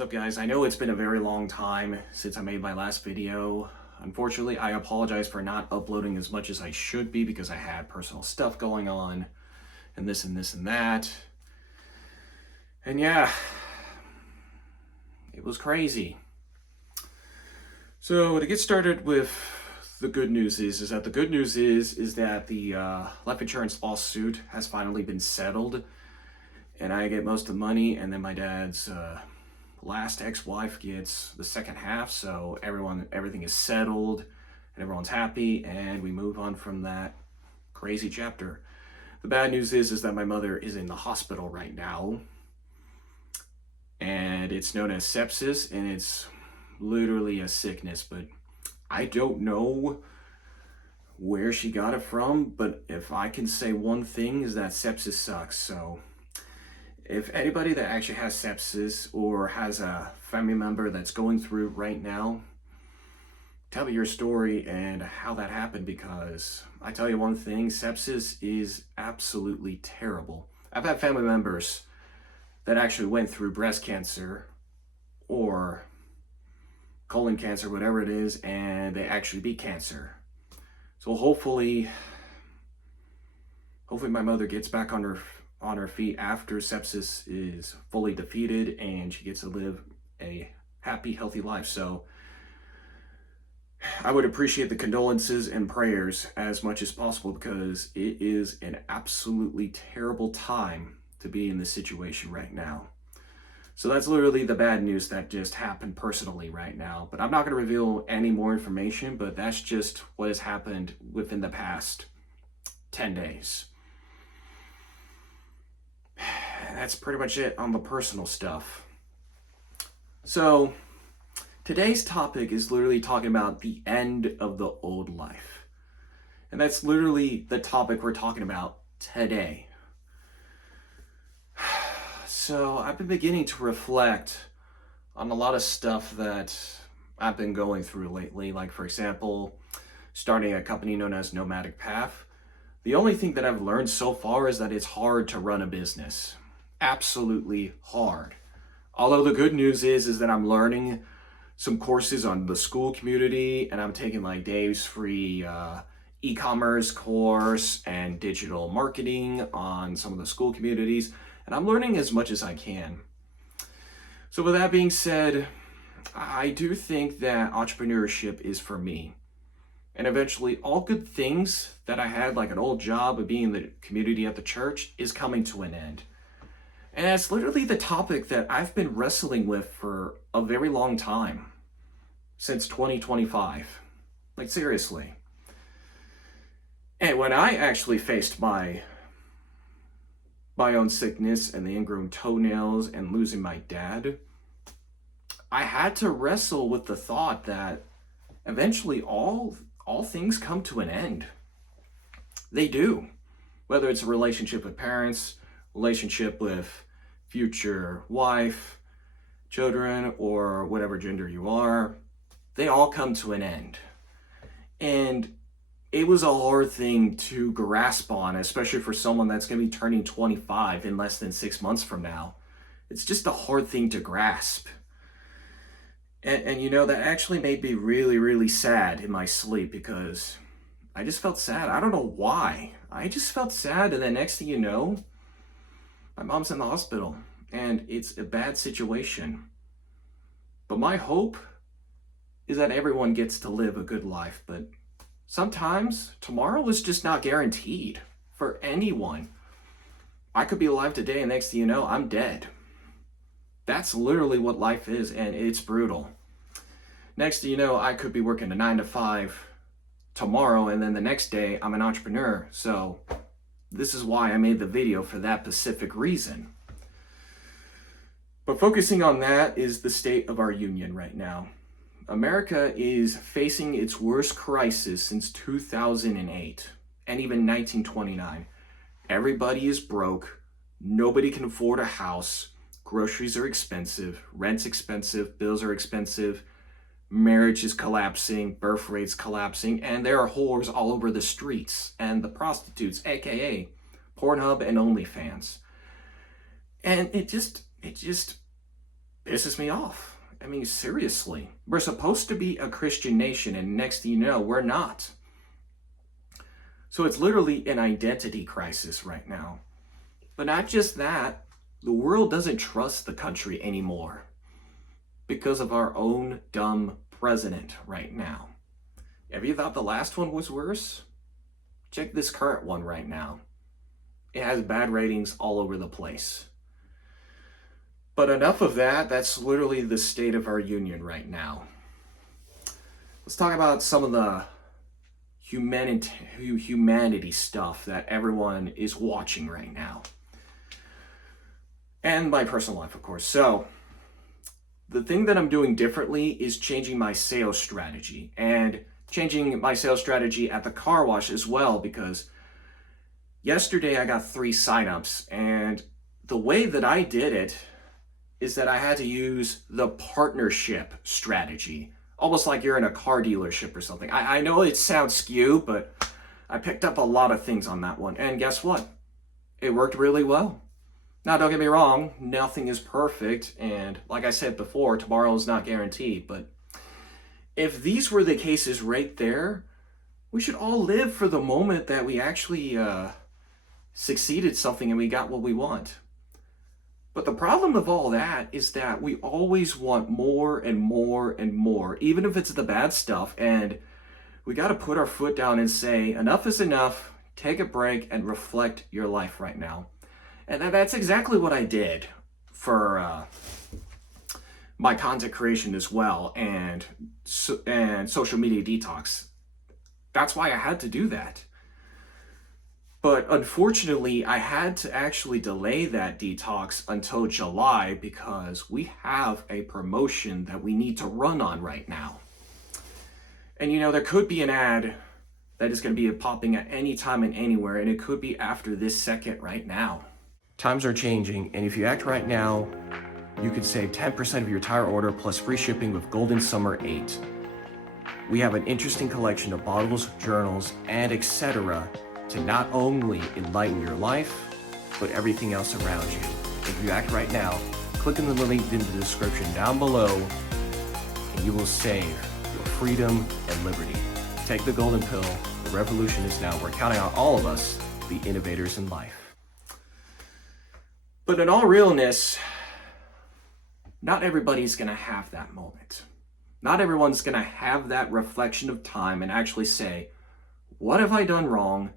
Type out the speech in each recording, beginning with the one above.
What's up, guys? I know it's been a very long time since I made my last video. Unfortunately, I apologize for not uploading as much as I should be because I had personal stuff going on and this and this and that. And yeah, it was crazy. So to get started with the good news is that the life insurance lawsuit has finally been settled, and I get most of the money, and then my dad's last ex-wife gets the second half. So everything is settled and everyone's happy, and we move on from that crazy chapter. The bad news is that my mother is in the hospital right now, and it's known as sepsis, and it's literally a sickness, but I don't know where she got it from. But if I can say one thing, is that sepsis sucks. So if anybody that actually has sepsis or has a family member that's going through right now, tell me your story and how that happened, because I tell you one thing, sepsis is absolutely terrible. I've had family members that actually went through breast cancer or colon cancer, whatever it is, and they actually beat cancer. So hopefully my mother gets back on her feet after sepsis is fully defeated and she gets to live a happy, healthy life. So I would appreciate the condolences and prayers as much as possible, because it is an absolutely terrible time to be in this situation right now. So that's literally the bad news that just happened personally right now. But I'm not going to reveal any more information, but that's just what has happened within the past 10 days. That's pretty much it on the personal stuff. So today's topic is literally talking about the end of the old life. And that's literally the topic we're talking about today. So I've been beginning to reflect on a lot of stuff that I've been going through lately. Like, for example, starting a company known as Nomadic. The only thing that I've learned so far is that it's hard to run a business. Absolutely hard. Although the good news is that I'm learning some courses on the school community, and I'm taking like Dave's free e-commerce course and digital marketing on some of the school communities, and I'm learning as much as I can. So with that being said, I do think that entrepreneurship is for me. And eventually all good things that I had, like an old job of being in the community at the church, is coming to an end. And it's literally the topic that I've been wrestling with for a very long time, since 2025. Like, seriously. And when I actually faced my own sickness and the ingrown toenails and losing my dad, I had to wrestle with the thought that eventually all things come to an end. They do. Whether it's a relationship with parents, relationship with future wife, children, or whatever gender you are, they all come to an end. And it was a hard thing to grasp on, especially for someone that's going to be turning 25 in less than 6 months from now. It's just a hard thing to grasp. And you know, that actually made me really, really sad in my sleep, because I just felt sad. I don't know why. I just felt sad, and then next thing you know, my mom's in the hospital, and it's a bad situation. But my hope is that everyone gets to live a good life, but sometimes tomorrow is just not guaranteed for anyone. I could be alive today, and next thing you know, I'm dead. That's literally what life is, and it's brutal. Next thing you know, I could be working a 9 to 5 tomorrow, and then the next day I'm an entrepreneur. So this is why I made the video, for that specific reason. But focusing on that is the state of our union right now. America is facing its worst crisis since 2008 and even 1929. Everybody is broke. Nobody can afford a house. Groceries are expensive. Rent's expensive. Bills are expensive. Marriage is collapsing. Birth rates collapsing. And there are whores all over the streets. And the prostitutes, aka Pornhub and OnlyFans. And it just pisses me off. I mean, seriously. We're supposed to be a Christian nation, and next thing you know, we're not. So it's literally an identity crisis right now. But not just that, the world doesn't trust the country anymore because of our own dumb president right now. Have you thought the last one was worse? Check this current one right now. It has bad ratings all over the place. But enough of that. That's literally the state of our union right now. Let's talk about some of the humanity stuff that everyone is watching right now. And my personal life, of course. So, the thing that I'm doing differently is changing my sales strategy. And changing my sales strategy at the car wash as well, because yesterday I got 3 signups, and the way that I did it is that I had to use the partnership strategy, almost like you're in a car dealership or something. I know it sounds skew, but I picked up a lot of things on that one, and guess what? It worked really well. Now, don't get me wrong, nothing is perfect, and like I said before, tomorrow is not guaranteed, but if these were the cases right there, we should all live for the moment that we actually succeeded something and we got what we want. But the problem of all that is that we always want more and more and more, even if it's the bad stuff, and we got to put our foot down and say, enough is enough, take a break and reflect your life right now. And that's exactly what I did for my content creation as well, and social media detox. That's why I had to do that. But unfortunately, I had to actually delay that detox until July because we have a promotion that we need to run on right now. And there could be an ad that is going to be popping at any time and anywhere, and it could be after this second right now. Times are changing, and if you act right now, you could save 10% of your entire order plus free shipping with Golden Summer 8. We have an interesting collection of bottles, journals, and etc. to not only enlighten your life, but everything else around you. If you act right now, click on the link in the description down below, and you will save your freedom and liberty. Take the golden pill. The revolution is now. We're counting on all of us to be innovators in life. But in all realness, not everybody's going to have that moment. Not everyone's going to have that reflection of time and actually say, what have I done wrong?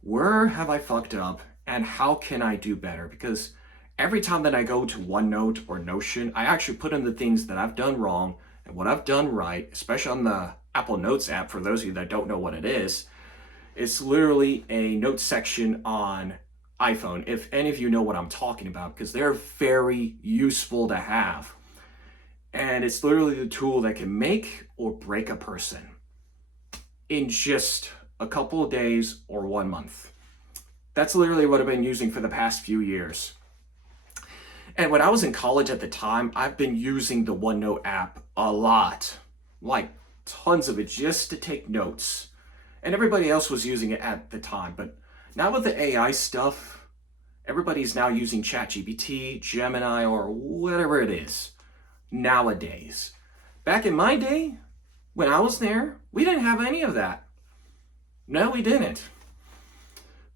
Where have I fucked up? And how can I do better? Because every time that I go to OneNote or Notion, I actually put in the things that I've done wrong and what I've done right, especially on the Apple Notes app. For those of you that don't know what it is, it's literally a note section on iPhone, if any of you know what I'm talking about, because they're very useful to have. And it's literally the tool that can make or break a person in just a couple of days or 1 month. That's literally what I've been using for the past few years. And when I was in college at the time, I've been using the OneNote app a lot, like tons of it, just to take notes. And everybody else was using it at the time, but now with the AI stuff, everybody's now using ChatGPT, Gemini, or whatever it is nowadays. Back in my day, when I was there, we didn't have any of that. No, we didn't.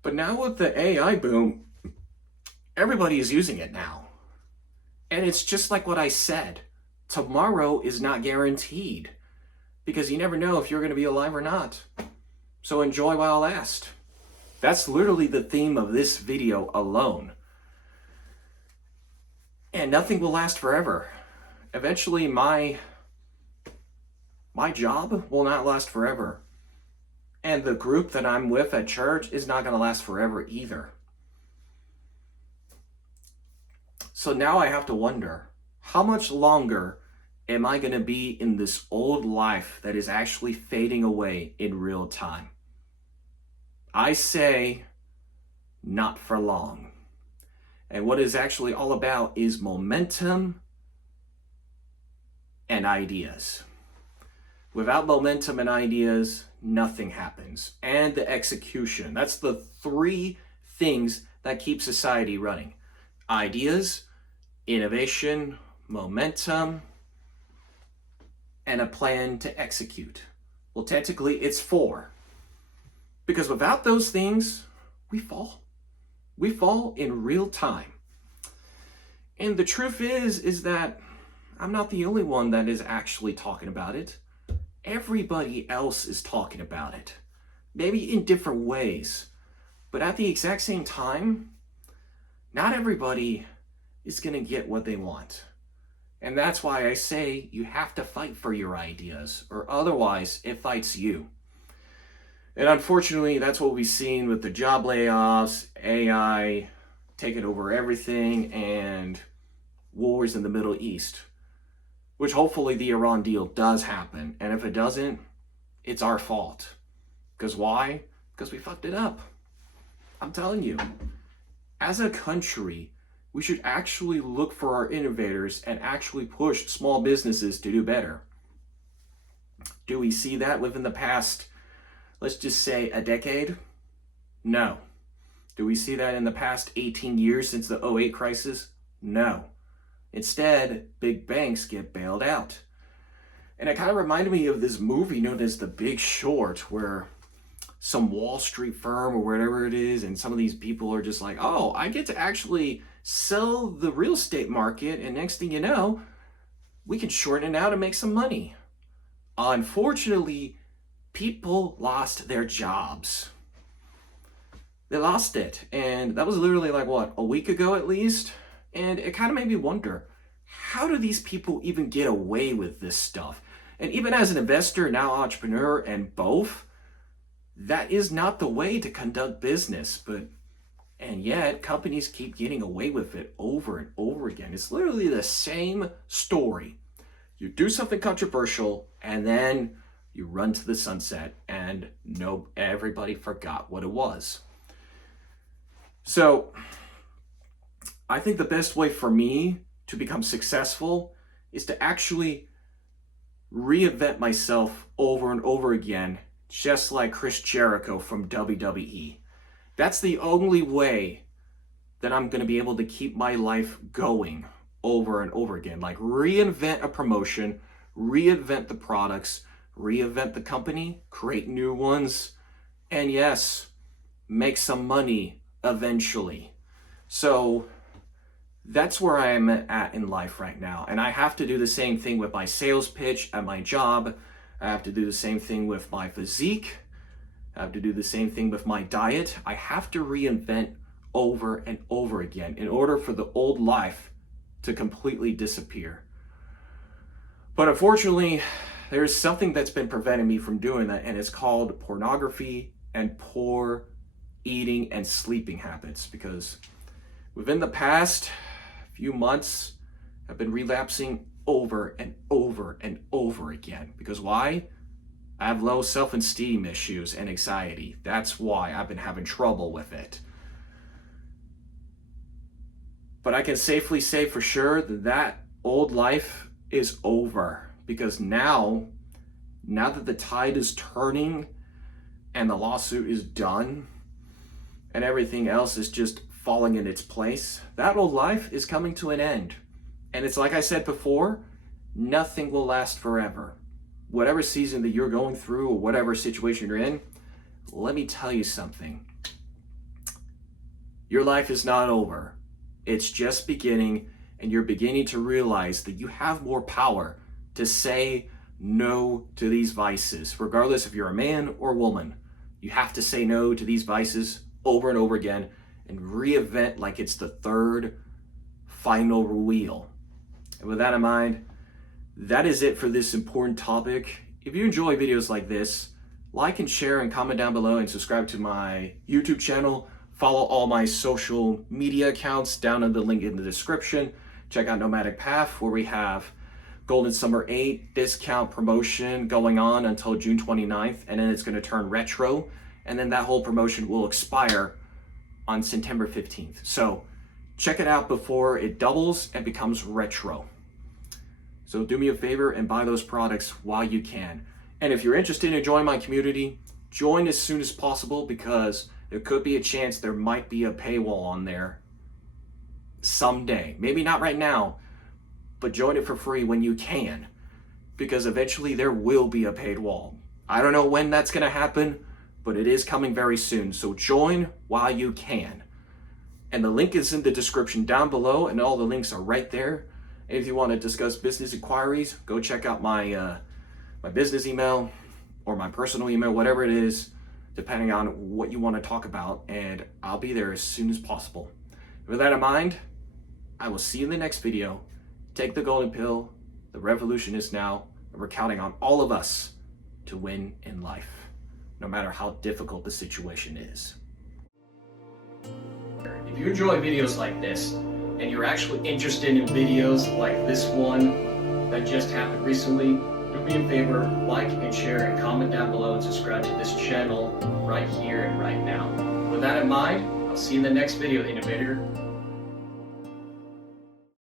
But now with the AI boom, everybody is using it now. And it's just like what I said. Tomorrow is not guaranteed because you never know if you're going to be alive or not. So enjoy while it lasts. That's literally the theme of this video alone. And nothing will last forever. Eventually, my job will not last forever. And the group that I'm with at church is not going to last forever either. So now I have to wonder, how much longer am I going to be in this old life that is actually fading away in real time? I say, not for long. And what it's actually all about is momentum and ideas. Without momentum and ideas, nothing happens. And the execution. That's the 3 things that keep society running. Ideas, innovation, momentum, and a plan to execute. Well, technically, it's 4. Because without those things, we fall. We fall in real time. And the truth is that I'm not the only one that is actually talking about it. Everybody else is talking about it. Maybe in different ways. But at the exact same time, not everybody is going to get what they want. And that's why I say you have to fight for your ideas, or otherwise it fights you. And unfortunately, that's what we've seen with the job layoffs, AI taking over everything, and wars in the Middle East, which hopefully the Iran deal does happen. And if it doesn't, it's our fault. Because why? Because we fucked it up. I'm telling you, as a country, we should actually look for our innovators and actually push small businesses to do better. Do we see that within the past, let's just say, a decade? No. Do we see that in the past 18 years since the '08 crisis? No. Instead, big banks get bailed out. And it kind of reminded me of this movie known as The Big Short, where some Wall Street firm or whatever it is, and some of these people are just like, oh, I get to actually sell the real estate market, and next thing you know, we can shorten it out and make some money. Unfortunately, people lost their jobs. They lost it. And that was literally like, what, a week ago at least? And it kind of made me wonder, how do these people even get away with this stuff? And even as an investor, now entrepreneur, and both, that is not the way to conduct business. And yet, companies keep getting away with it over and over again. It's literally the same story. You do something controversial, and then you run to the sunset, and everybody forgot what it was. So, I think the best way for me to become successful is to actually reinvent myself over and over again, just like Chris Jericho from WWE. That's the only way that I'm going to be able to keep my life going over and over again. Like, reinvent a promotion, reinvent the products, reinvent the company, create new ones, and yes, make some money eventually. So that's where I'm at in life right now. And I have to do the same thing with my sales pitch at my job. I have to do the same thing with my physique. I have to do the same thing with my diet. I have to reinvent over and over again in order for the old life to completely disappear. But unfortunately, there's something that's been preventing me from doing that, and it's called pornography and poor eating and sleeping habits. Because within the past few months, I've been relapsing over and over and over again. Because why? I have low self-esteem issues and anxiety. That's why I've been having trouble with it. But I can safely say for sure that old life is over. Because now that the tide is turning and the lawsuit is done and everything else is just falling in its place, that old life is coming to an end. And it's like I said before, nothing will last forever. Whatever season that you're going through or whatever situation you're in, let me tell you something. Your life is not over. It's just beginning, and you're beginning to realize that you have more power to say no to these vices, regardless if you're a man or woman. You have to say no to these vices over and over again and reinvent like it's the third final wheel. And with that in mind, that is it for this important topic. If you enjoy videos like this, like and share and comment down below, and subscribe to my YouTube channel. Follow all my social media accounts down in the link in the description. Check out Nomadic Path, where we have Golden Summer 8 discount promotion going on until June 29th, and then it's going to turn retro, and then that whole promotion will expire on September 15th. So check it out before it doubles and becomes retro. So do me a favor and buy those products while you can. And if you're interested in joining my community, join as soon as possible, because there could be a chance there might be a paywall on there someday. Maybe not right now, but join it for free when you can, because eventually there will be a paid wall. I don't know when that's going to happen, but it is coming very soon. So join while you can. And the link is in the description down below, and all the links are right there. And if you want to discuss business inquiries, go check out my my business email or my personal email, whatever it is, depending on what you want to talk about, and I'll be there as soon as possible. With that in mind, I will see you in the next video. Take the golden pill. The revolution is now, and we're counting on all of us to win in life, no matter how difficult the situation is. If you enjoy videos like this, and you're actually interested in videos like this one that just happened recently, do me a favor, like and share and comment down below and subscribe to this channel right here and right now. With that in mind, I'll see you in the next video, Innovator.